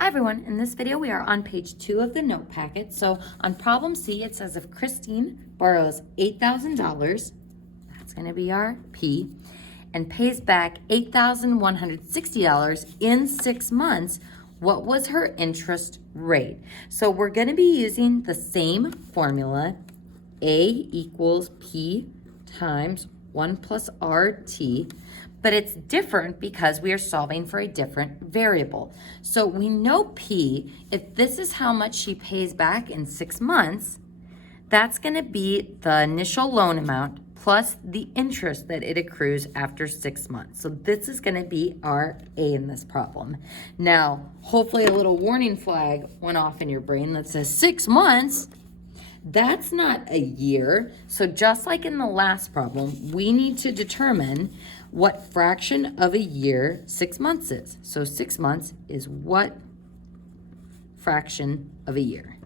Hi everyone, in this video we are on page 2 of the note packet. So on problem C it says if Christine borrows $8,000, that's going to be our P, and pays back $8,160 in 6 months, what was her interest rate? So we're going to be using the same formula, A equals P times 1 plus RT, but it's different because we are solving for a different variable. So we know P, if this is how much she pays back in 6 months, that's gonna be the initial loan amount plus the interest that it accrues after 6 months. So this is gonna be our A in this problem. Now, hopefully a little warning flag went off in your brain that says 6 months. That's not a year. So just like in the last problem, we need to determine what fraction of a year 6 months is. So 6 months is what fraction of a year?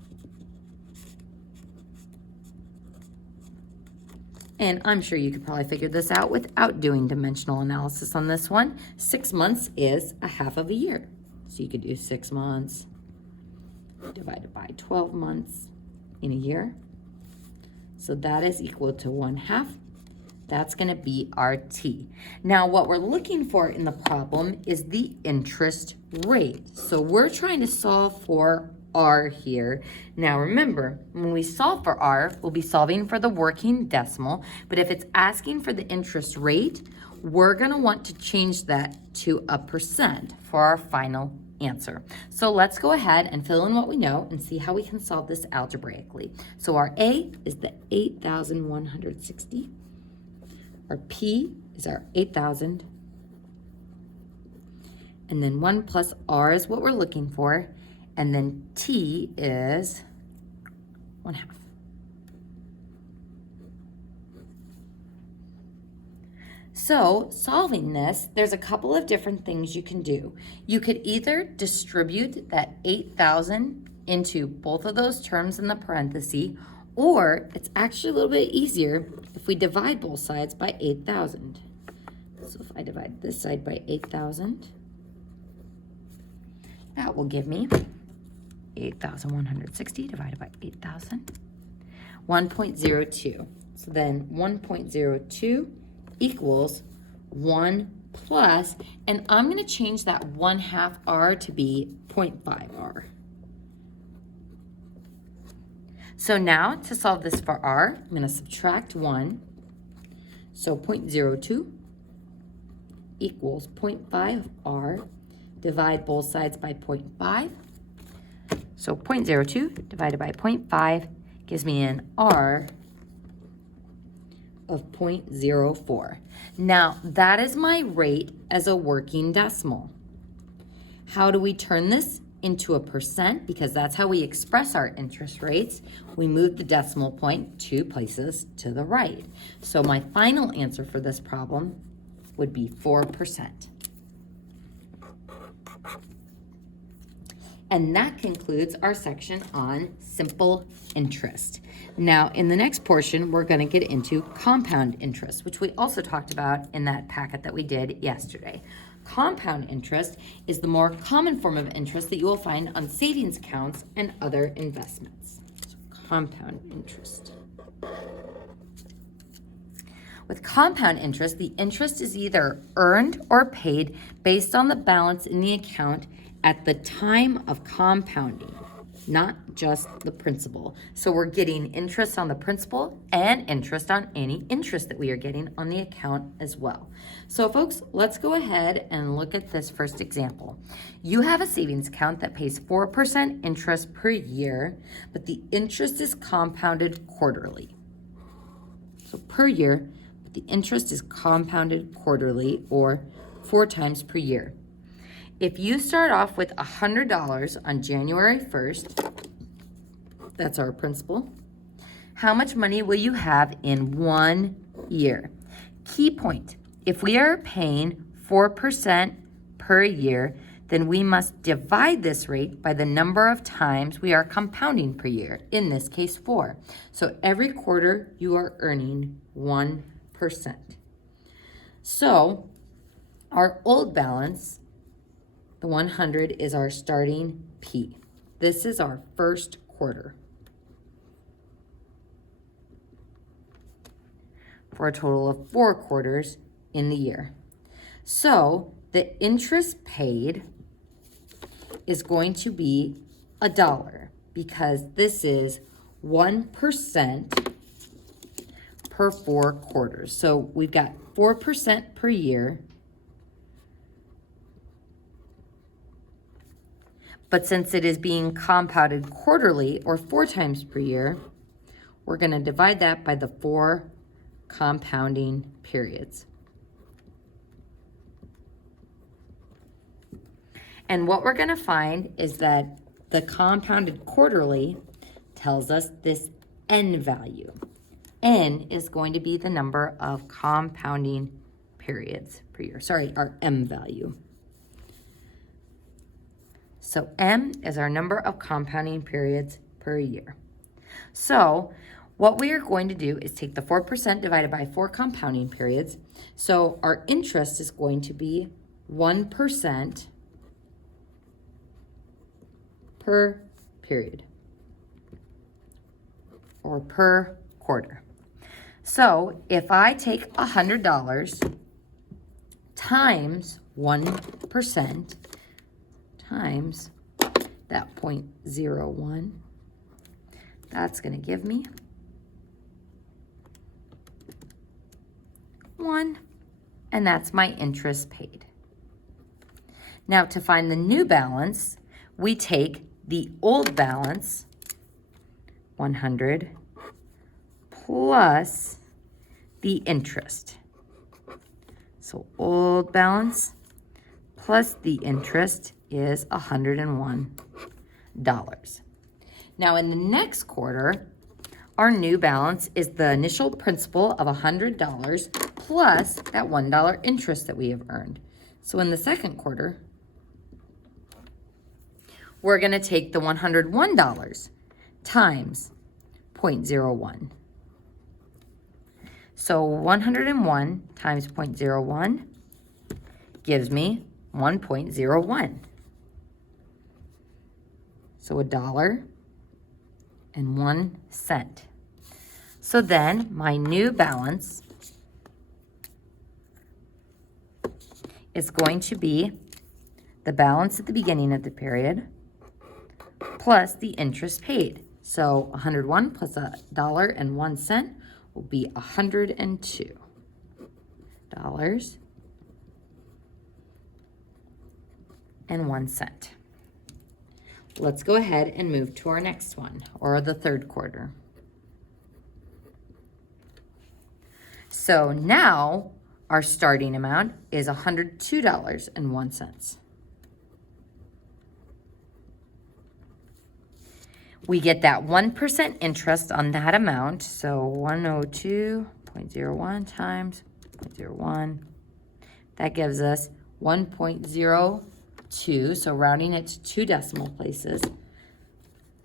And I'm sure you could probably figure this out without doing dimensional analysis on this one. 6 months is a half of a year. So you could do 6 months divided by 12 months in a year. So that is equal to 1/2. That's going to be our T. Now what we're looking for in the problem is the interest rate. So we're trying to solve for R here. Now remember, when we solve for R, we'll be solving for the working decimal, but if it's asking for the interest rate, we're going to want to change that to a percent for our final answer. So let's go ahead and fill in what we know and see how we can solve this algebraically. So our A is the 8,160. Our P is our 8,000. And then 1 plus R is what we're looking for. And then T is 1/2. So solving this, there's a couple of different things you can do. You could either distribute that 8,000 into both of those terms in the parenthesis, or it's actually a little bit easier if we divide both sides by 8,000. So if I divide this side by 8,000, that will give me 8,160 divided by 8,000, 1.02. So then 1.02 equals 1 plus, and I'm going to change that 1/2 R to be 0.5 R. So now to solve this for R, I'm going to subtract 1. So 0.02 equals 0.5 R. Divide both sides by 0.5. So 0.02 divided by 0.5 gives me an R of 0.04. Now that is my rate as a working decimal. How do we turn this into a percent? Because that's how we express our interest rates. We move the decimal point 2 places to the right. So my final answer for this problem would be 4%. And that concludes our section on simple interest. Now, in the next portion, we're going to get into compound interest, which we also talked about in that packet that we did yesterday. Compound interest is the more common form of interest that you will find on savings accounts and other investments. So compound interest. With compound interest, the interest is either earned or paid based on the balance in the account at the time of compounding, not just the principal. So we're getting interest on the principal and interest on any interest that we are getting on the account as well. So folks, let's go ahead and look at this first example. You have a savings account that pays 4% interest per year, but the interest is compounded quarterly. So per year, but the interest is compounded quarterly, or 4 times per year. If you start off with $100 on January 1st, that's our principal, how much money will you have in 1 year? Key point, if we are paying 4% per year, then we must divide this rate by the number of times we are compounding per year, in this case 4. So every quarter you are earning 1%. So our old balance, The 100 is our starting P. This is our first quarter, for a total of 4 quarters in the year. So the interest paid is going to be $1 because this is 1% per 4 quarters. So we've got 4% per year. But since it is being compounded quarterly or 4 times per year, we're going to divide that by the 4 compounding periods. And what we're going to find is that the compounded quarterly tells us this N value. N is going to be the number of compounding periods per year. Sorry, our M value. So M is our number of compounding periods per year. So what we are going to do is take the 4% divided by 4 compounding periods. So our interest is going to be 1% per period or per quarter. So if I take $100 times 1% times that 0.01, that's going to give me 1, and that's my interest paid. Now to find the new balance, we take the old balance, 100, plus the interest. So old balance plus the interest is $101. Now in the next quarter, our new balance is the initial principal of $100 plus that $1 interest that we have earned. So in the second quarter, we're going to take the $101 times 0.01. So 101 times 0.01 gives me 1.01. So $1.01. So then my new balance is going to be the balance at the beginning of the period plus the interest paid. So 101 plus $1.01 will be $102. And 1 cent. Let's go ahead and move to our next one, or the third quarter. So now our starting amount is $102.01. We get that 1% interest on that amount, so 102.01 times 0.01. That gives us 1.02, so rounding it to 2 decimal places.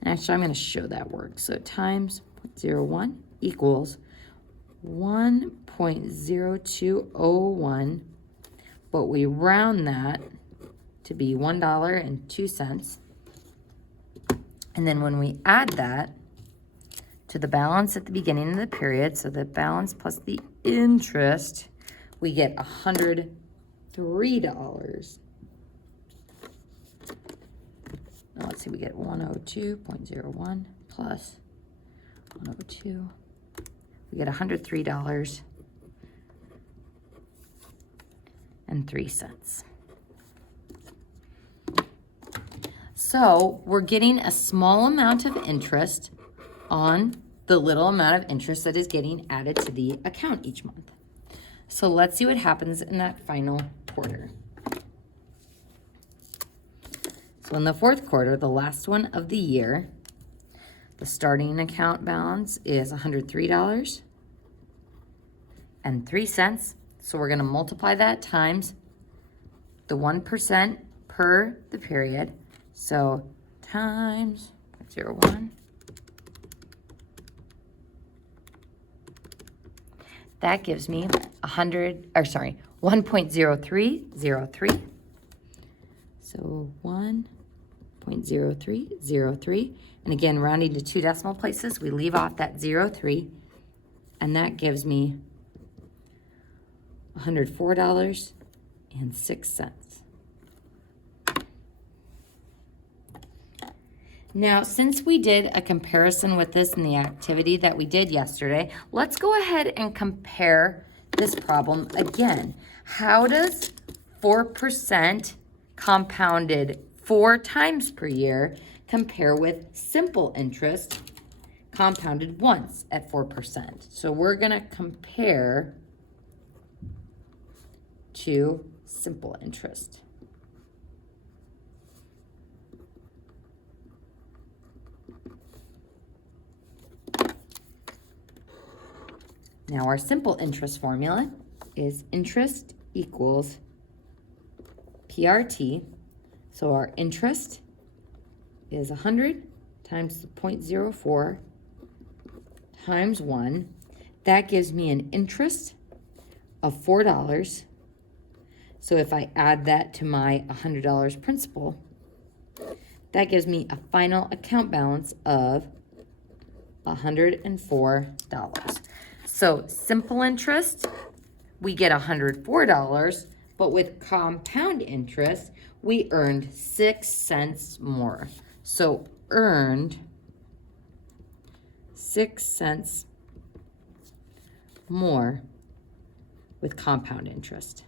Actually, I'm going to show that work. So times 0.01 equals 1.0201, but we round that to be $1.02. And then when we add that to the balance at the beginning of the period, so the balance plus the interest, we get $103. Now let's see, we get 102.01 plus 102. We get $103.03. So we're getting a small amount of interest on the little amount of interest that is getting added to the account each month. So let's see what happens in that final quarter. So in the fourth quarter, the last one of the year, the starting account balance is $103.03. So we're going to multiply that times the 1% per the period. So times 0.01. That gives me 1.0303. So 1.0303. And again, rounding to 2 decimal places, we leave off that 0.3, and that gives me $104.06. Now, since we did a comparison with this in the activity that we did yesterday, let's go ahead and compare this problem again. How does 4% compounded 4 times per year compare with simple interest compounded once at 4%? So we're going to compare to simple interest. Now our simple interest formula is interest equals PRT. So our interest is 100 times 0.04 times 1. That gives me an interest of $4. So if I add that to my $100 principal, that gives me a final account balance of $104. So simple interest, we get $104, but with compound interest, we earned 6 cents more. So earned 6 cents more with compound interest.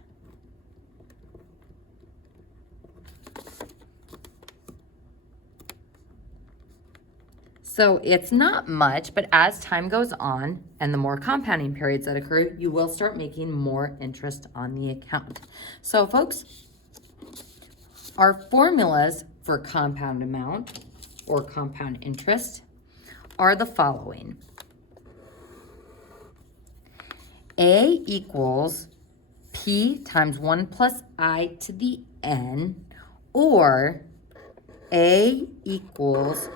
So it's not much, but as time goes on and the more compounding periods that occur, you will start making more interest on the account. So folks, our formulas for compound amount or compound interest are the following. A equals P times 1 plus I to the N, or A equals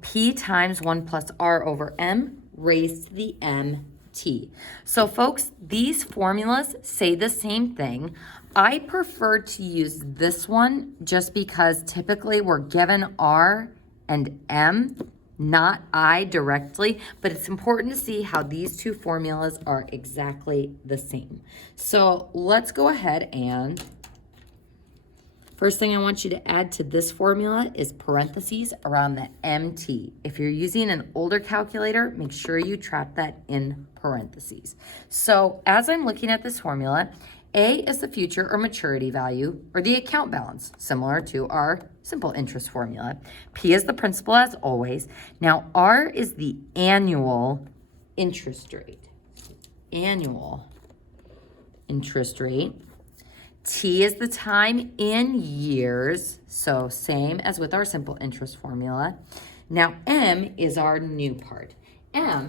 P times 1 plus R over M raised to the MT. So folks, these formulas say the same thing. I prefer to use this one just because typically we're given R and M, not I directly, but it's important to see how these two formulas are exactly the same. So let's go ahead and first thing I want you to add to this formula is parentheses around the MT. If you're using an older calculator, make sure you trap that in parentheses. So as I'm looking at this formula, A is the future or maturity value or the account balance, similar to our simple interest formula. P is the principal as always. Now R is the annual interest rate. Annual interest rate. T is the time in years, so same as with our simple interest formula. Now M is our new part. M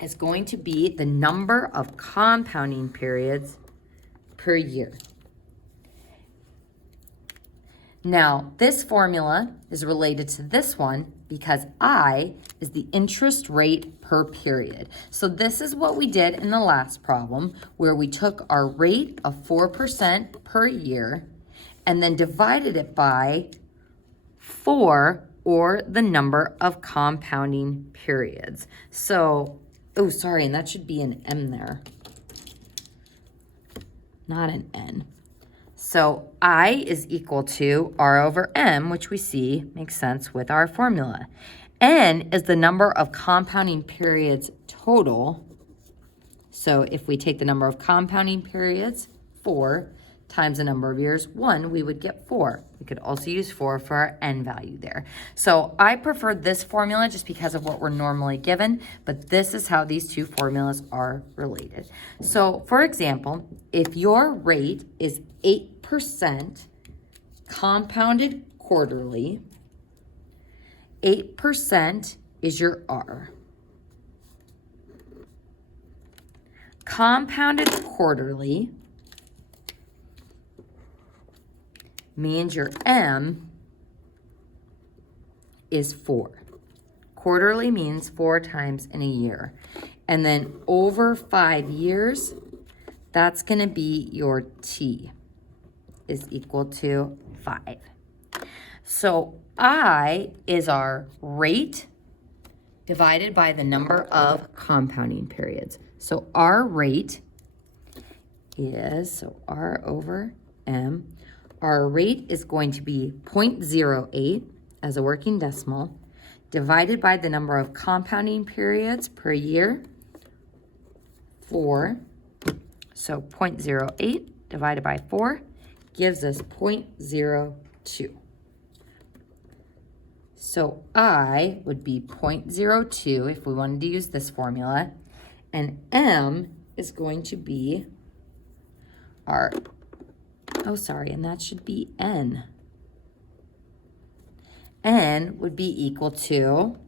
is going to be the number of compounding periods per year. Now, this formula is related to this one because I is the interest rate per period. So this is what we did in the last problem where we took our rate of 4% per year and then divided it by 4 or the number of compounding periods. So, oh, sorry, and that should be an M there, not an N. So I is equal to R over M, which we see makes sense with our formula. N is the number of compounding periods total. So if we take the number of compounding periods, 4, times the number of years, 1, we would get 4. We could also use 4 for our N value there. So I prefer this formula just because of what we're normally given, but this is how these two formulas are related. So for example, if your rate is 8% compounded quarterly, 8% is your R. Compounded quarterly means your M is 4. Quarterly means 4 times in a year. And then over 5 years, that's going to be your T is equal to 5. So I is our rate divided by the number of compounding periods. So our rate is, so R over M, our rate is going to be 0.08 as a working decimal divided by the number of compounding periods per year, 4. So 0.08 divided by 4 gives us 0.02. So I would be 0.02 if we wanted to use this formula, and M is going to be our, and that should be N. N would be equal to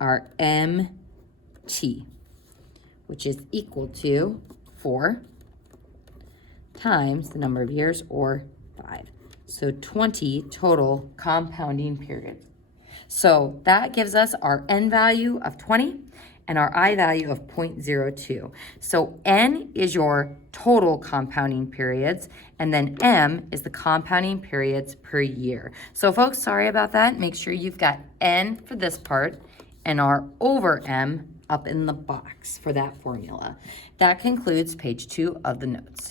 our MT, which is equal to 4 times the number of years, or 5. So 20 total compounding periods. So that gives us our N value of 20 and our I value of 0.02. So N is your total compounding periods, and then M is the compounding periods per year. So folks, sorry about that. Make sure you've got N for this part and R over M up in the box for that formula. That concludes page 2 of the notes.